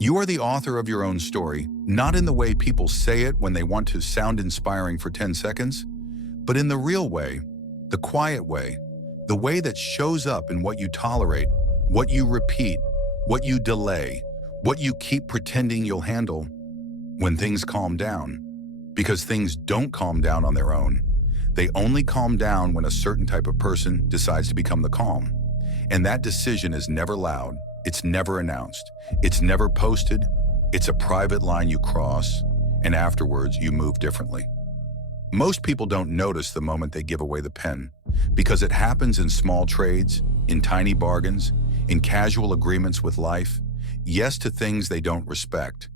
You are the author of your own story, not in the way people say it when they want to sound inspiring for 10 seconds, but in the real way, the quiet way, the way that shows up in what you tolerate, what you repeat, what you delay, what you keep pretending you'll handle when things calm down. Because things don't calm down on their own. They only calm down when a certain type of person decides to become the calm. And that decision is never loud. It's never announced. It's never posted. It's a private line you cross, and afterwards you move differently. Most people don't notice the moment they give away the pen, because it happens in small trades, in tiny bargains, in casual agreements with life, yes to things they don't respect,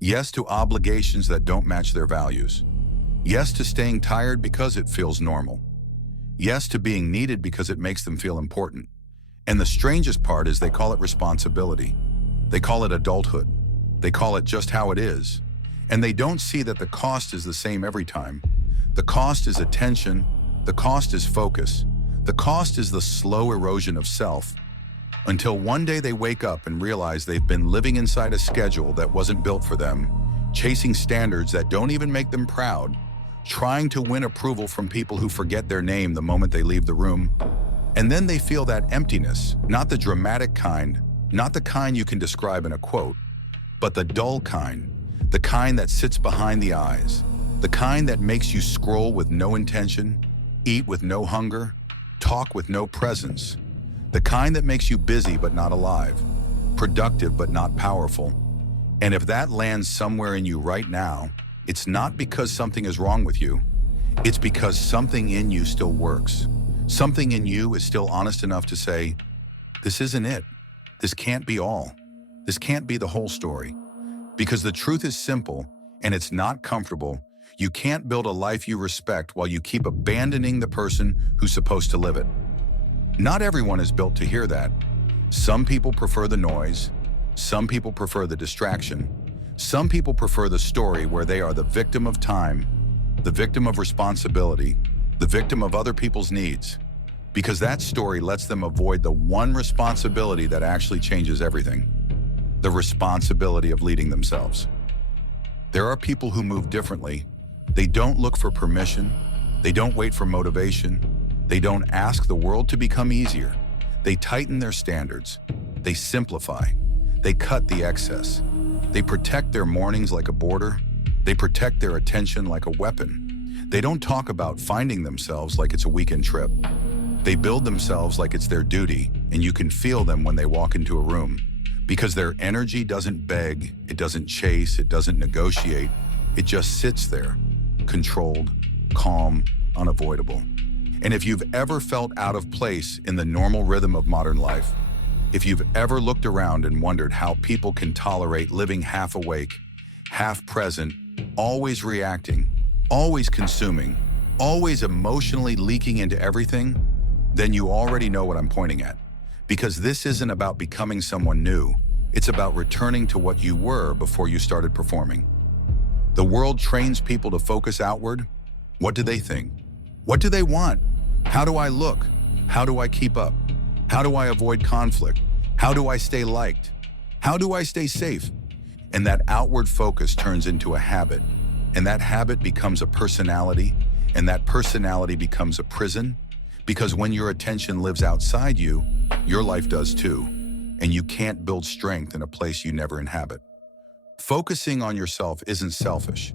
yes to obligations that don't match their values, yes to staying tired because it feels normal, yes to being needed because it makes them feel important. And the strangest part is they call it responsibility. They call it adulthood. They call it just how it is. And they don't see that the cost is the same every time. The cost is attention. The cost is focus. The cost is the slow erosion of self, until one day they wake up and realize they've been living inside a schedule that wasn't built for them, chasing standards that don't even make them proud, trying to win approval from people who forget their name the moment they leave the room. And then they feel that emptiness, not the dramatic kind, not the kind you can describe in a quote, but the dull kind, the kind that sits behind the eyes, the kind that makes you scroll with no intention, eat with no hunger, talk with no presence, the kind that makes you busy but not alive, productive but not powerful. And if that lands somewhere in you right now, it's not because something is wrong with you. It's because something in you still works. Something in you is still honest enough to say, this isn't it. This can't be all. This can't be the whole story. Because the truth is simple and it's not comfortable. You can't build a life you respect while you keep abandoning the person who's supposed to live it. Not everyone is built to hear that. Some people prefer the noise. Some people prefer the distraction. Some people prefer the story where they are the victim of time, the victim of responsibility, the victim of other people's needs, because that story lets them avoid the one responsibility that actually changes everything, the responsibility of leading themselves. There are people who move differently. They don't look for permission. They don't wait for motivation. They don't ask the world to become easier. They tighten their standards. They simplify. They cut the excess. They protect their mornings like a border. They protect their attention like a weapon. They don't talk about finding themselves like it's a weekend trip. They build themselves like it's their duty, and you can feel them when they walk into a room, because their energy doesn't beg, it doesn't chase, it doesn't negotiate. It just sits there, controlled, calm, unavoidable. And if you've ever felt out of place in the normal rhythm of modern life, if you've ever looked around and wondered how people can tolerate living half awake, half present, always reacting, always consuming, always emotionally leaking into everything, then you already know what I'm pointing at. Because this isn't about becoming someone new. It's about returning to what you were before you started performing. The world trains people to focus outward. What do they think? What do they want? How do I look? How do I keep up? How do I avoid conflict? How do I stay liked? How do I stay safe? And that outward focus turns into a habit. And that habit becomes a personality. And that personality becomes a prison. Because when your attention lives outside you, your life does too. And you can't build strength in a place you never inhabit. Focusing on yourself isn't selfish.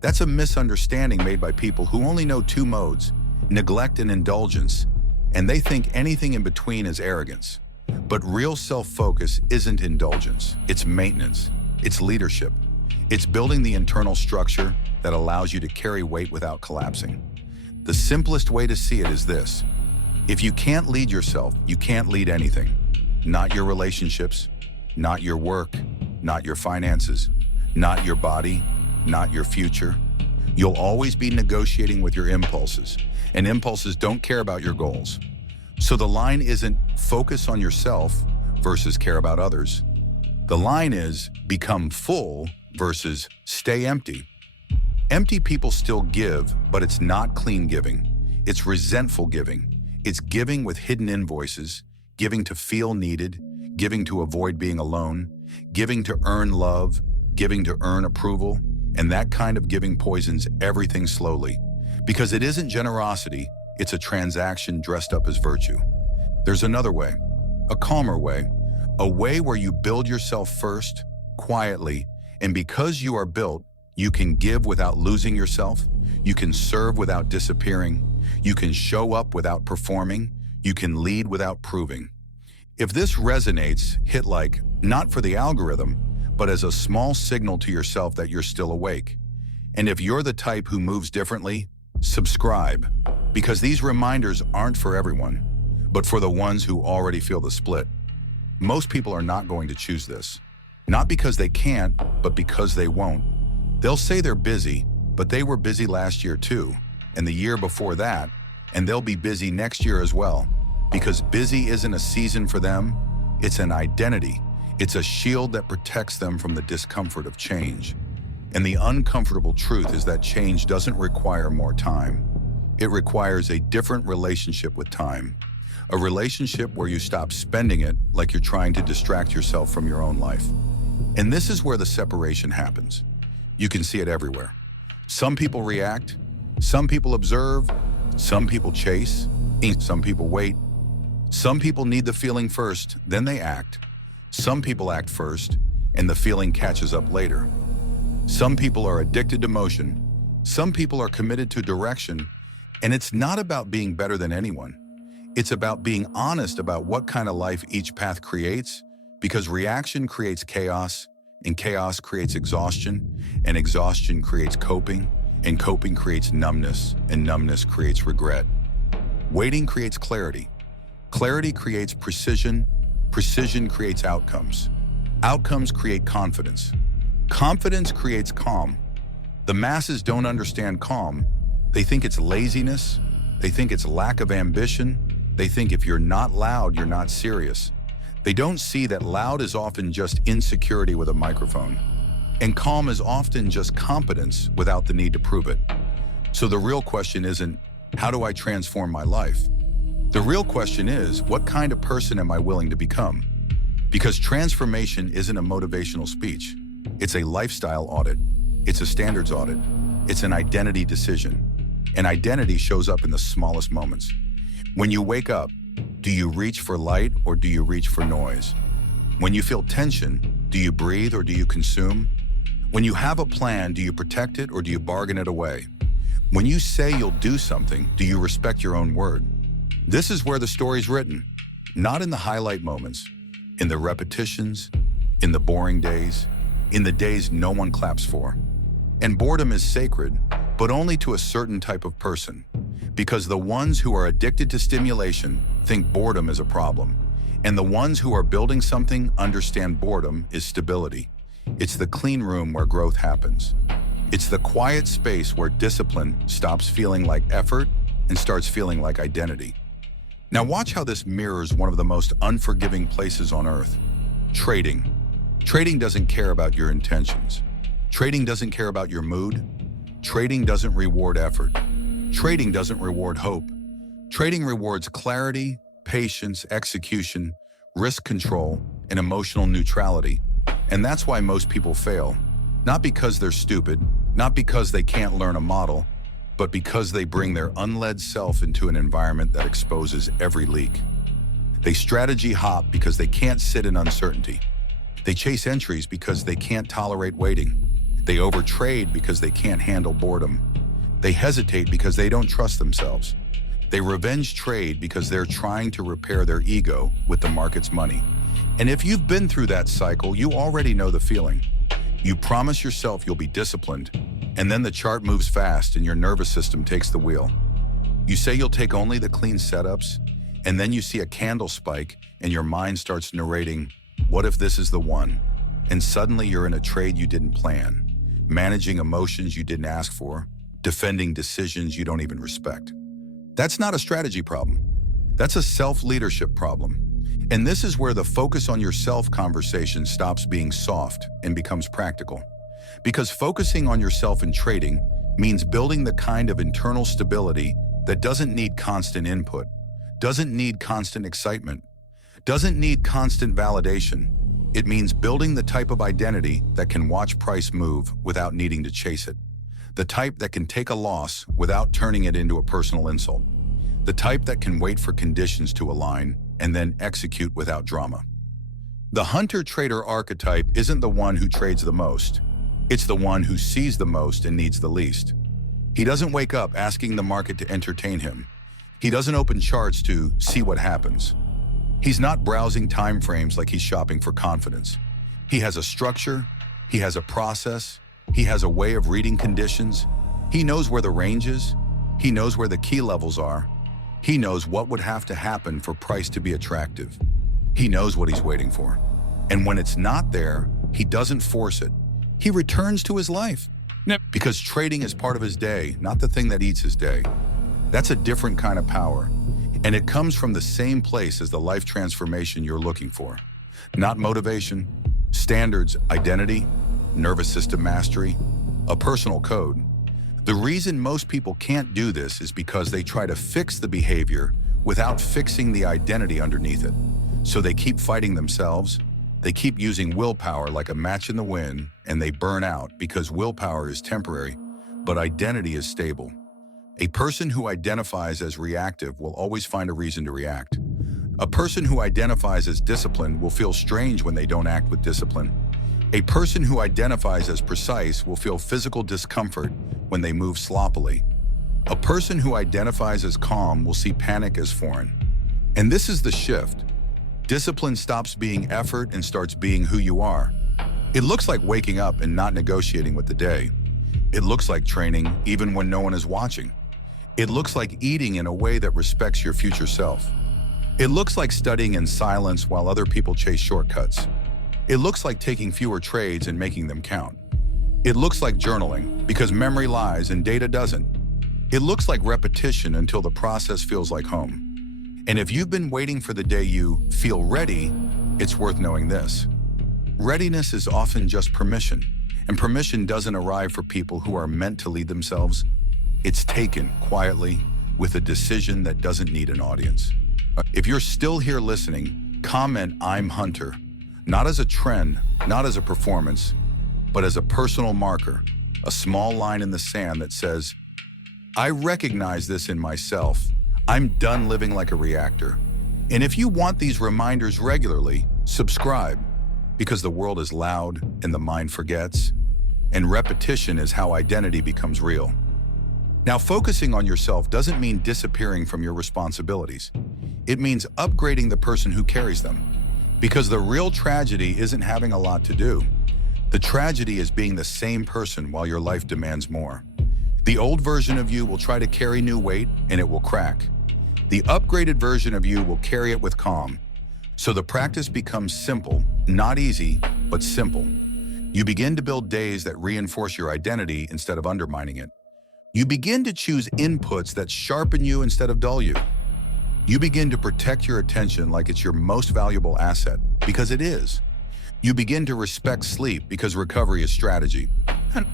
That's a misunderstanding made by people who only know two modes, neglect and indulgence, and they think anything in between is arrogance. But real self-focus isn't indulgence, it's maintenance, it's leadership. It's building the internal structure that allows you to carry weight without collapsing. The simplest way to see it is this: if you can't lead yourself, you can't lead anything. Not your relationships, not your work, not your finances, not your body, not your future. You'll always be negotiating with your impulses, and impulses don't care about your goals. So the line isn't focus on yourself versus care about others. The line is become full versus stay empty. Empty people still give, but it's not clean giving. It's resentful giving. It's giving with hidden invoices, giving to feel needed, giving to avoid being alone, giving to earn love, giving to earn approval, and that kind of giving poisons everything slowly. Because it isn't generosity, it's a transaction dressed up as virtue. There's another way, a calmer way, a way where you build yourself first, quietly, and because you are built, you can give without losing yourself, you can serve without disappearing, you can show up without performing, you can lead without proving. If this resonates, hit like, not for the algorithm, but as a small signal to yourself that you're still awake. And if you're the type who moves differently, subscribe, because these reminders aren't for everyone, but for the ones who already feel the split. Most people are not going to choose this. Not because they can't, but because they won't. They'll say they're busy, but they were busy last year too, and the year before that, and they'll be busy next year as well. Because busy isn't a season for them, it's an identity. It's a shield that protects them from the discomfort of change. And the uncomfortable truth is that change doesn't require more time. It requires a different relationship with time. A relationship where you stop spending it like you're trying to distract yourself from your own life. And this is where the separation happens. You can see it everywhere. Some people react, some people observe, some people chase, some people wait. Some people need the feeling first, then they act. Some people act first, and the feeling catches up later. Some people are addicted to motion. Some people are committed to direction. And it's not about being better than anyone. It's about being honest about what kind of life each path creates, because reaction creates chaos, and chaos creates exhaustion, and exhaustion creates coping, and coping creates numbness, and numbness creates regret. Waiting creates clarity. Clarity creates precision. Precision creates outcomes. Outcomes create confidence. Confidence creates calm. The masses don't understand calm. They think it's laziness. They think it's lack of ambition. They think if you're not loud, you're not serious. They don't see that loud is often just insecurity with a microphone. And calm is often just competence without the need to prove it. So the real question isn't, how do I transform my life? The real question is, what kind of person am I willing to become? Because transformation isn't a motivational speech. It's a lifestyle audit. It's a standards audit. It's an identity decision. And identity shows up in the smallest moments. When you wake up, do you reach for light or do you reach for noise? When you feel tension, do you breathe or do you consume? When you have a plan, do you protect it or do you bargain it away? When you say you'll do something, do you respect your own word? This is where the story's written, not in the highlight moments, in the repetitions, in the boring days, in the days no one claps for. And boredom is sacred, but only to a certain type of person, because the ones who are addicted to stimulation think boredom is a problem, and the ones who are building something understand boredom is stability. It's the clean room where growth happens. It's the quiet space where discipline stops feeling like effort and starts feeling like identity. Now watch how this mirrors one of the most unforgiving places on earth, trading. Trading doesn't care about your intentions. Trading doesn't care about your mood. Trading doesn't reward effort. Trading doesn't reward hope. Trading rewards clarity, patience, execution, risk control, and emotional neutrality. And that's why most people fail. Not because they're stupid, not because they can't learn a model, but because they bring their unled self into an environment that exposes every leak. They strategy hop because they can't sit in uncertainty. They chase entries because they can't tolerate waiting. They overtrade because they can't handle boredom. They hesitate because they don't trust themselves. They revenge trade because they're trying to repair their ego with the market's money. And if you've been through that cycle, you already know the feeling. You promise yourself you'll be disciplined, and then the chart moves fast and your nervous system takes the wheel. You say you'll take only the clean setups, and then you see a candle spike and your mind starts narrating, what if this is the one? And suddenly you're in a trade you didn't plan, managing emotions you didn't ask for, defending decisions you don't even respect. That's not a strategy problem. That's a self-leadership problem. And this is where the focus on yourself conversation stops being soft and becomes practical. Because focusing on yourself in trading means building the kind of internal stability that doesn't need constant input, doesn't need constant excitement, doesn't need constant validation. It means building the type of identity that can watch price move without needing to chase it. The type that can take a loss without turning it into a personal insult. The type that can wait for conditions to align and then execute without drama. The hunter-trader archetype isn't the one who trades the most. It's the one who sees the most and needs the least. He doesn't wake up asking the market to entertain him. He doesn't open charts to see what happens. He's not browsing time frames like he's shopping for confidence. He has a structure, he has a process, he has a way of reading conditions. He knows where the range is, he knows where the key levels are. He knows what would have to happen for price to be attractive. He knows what he's waiting for. And when it's not there, he doesn't force it. He returns to his life. Because trading is part of his day, not the thing that eats his day. That's a different kind of power. And it comes from the same place as the life transformation you're looking for. Not motivation, standards, identity, nervous system mastery, a personal code. The reason most people can't do this is because they try to fix the behavior without fixing the identity underneath it. So they keep fighting themselves, they keep using willpower like a match in the wind, and they burn out because willpower is temporary, but identity is stable. A person who identifies as reactive will always find a reason to react. A person who identifies as disciplined will feel strange when they don't act with discipline. A person who identifies as precise will feel physical discomfort when they move sloppily. A person who identifies as calm will see panic as foreign. And this is the shift. Discipline stops being effort and starts being who you are. It looks like waking up and not negotiating with the day. It looks like training even when no one is watching. It looks like eating in a way that respects your future self. It looks like studying in silence while other people chase shortcuts. It looks like taking fewer trades and making them count. It looks like journaling because memory lies and data doesn't. It looks like repetition until the process feels like home. And if you've been waiting for the day you feel ready, it's worth knowing this. Readiness is often just permission, and permission doesn't arrive for people who are meant to lead themselves. It's taken quietly with a decision that doesn't need an audience. If you're still here listening, comment "I'm Hunter," not as a trend, not as a performance, but as a personal marker, a small line in the sand that says, I recognize this in myself. I'm done living like a reactor. And if you want these reminders regularly, subscribe, because the world is loud and the mind forgets, and repetition is how identity becomes real. Now, focusing on yourself doesn't mean disappearing from your responsibilities. It means upgrading the person who carries them. Because the real tragedy isn't having a lot to do. The tragedy is being the same person while your life demands more. The old version of you will try to carry new weight and it will crack. The upgraded version of you will carry it with calm. So the practice becomes simple, not easy, but simple. You begin to build days that reinforce your identity instead of undermining it. You begin to choose inputs that sharpen you instead of dull you. You begin to protect your attention like it's your most valuable asset, because it is. You begin to respect sleep because recovery is strategy.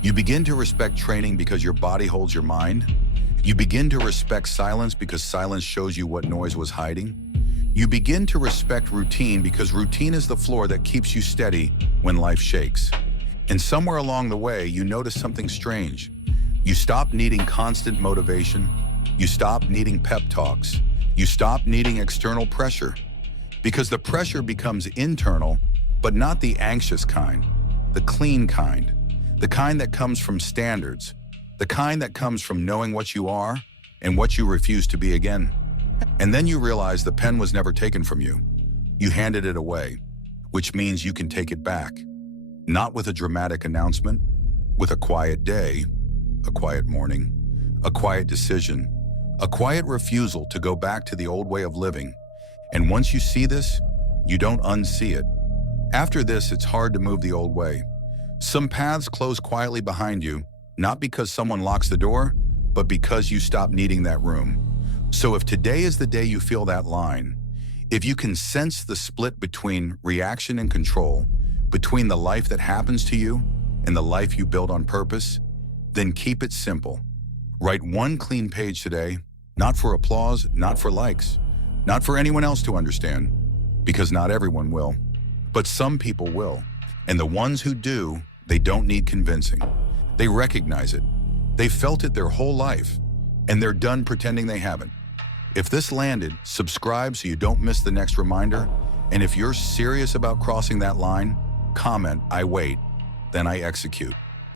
You begin to respect training because your body holds your mind. You begin to respect silence because silence shows you what noise was hiding. You begin to respect routine because routine is the floor that keeps you steady when life shakes. And somewhere along the way, you notice something strange. You stop needing constant motivation. You stop needing pep talks. You stop needing external pressure. Because the pressure becomes internal, but not the anxious kind, the clean kind, the kind that comes from standards, the kind that comes from knowing what you are and what you refuse to be again. And then you realize the pen was never taken from you. You handed it away, which means you can take it back. Not with a dramatic announcement, with a quiet day, a quiet morning, a quiet decision, a quiet refusal to go back to the old way of living. And once you see this, you don't unsee it. After this, it's hard to move the old way. Some paths close quietly behind you, not because someone locks the door, but because you stop needing that room. So if today is the day you feel that line, if you can sense the split between reaction and control, between the life that happens to you and the life you build on purpose, then keep it simple. Write one clean page today, not for applause, not for likes, not for anyone else to understand, because not everyone will. But some people will. And the ones who do, they don't need convincing. They recognize it. They've felt it their whole life, and they're done pretending they haven't. If this landed, subscribe so you don't miss the next reminder. And if you're serious about crossing that line, comment, "I wait, then I execute."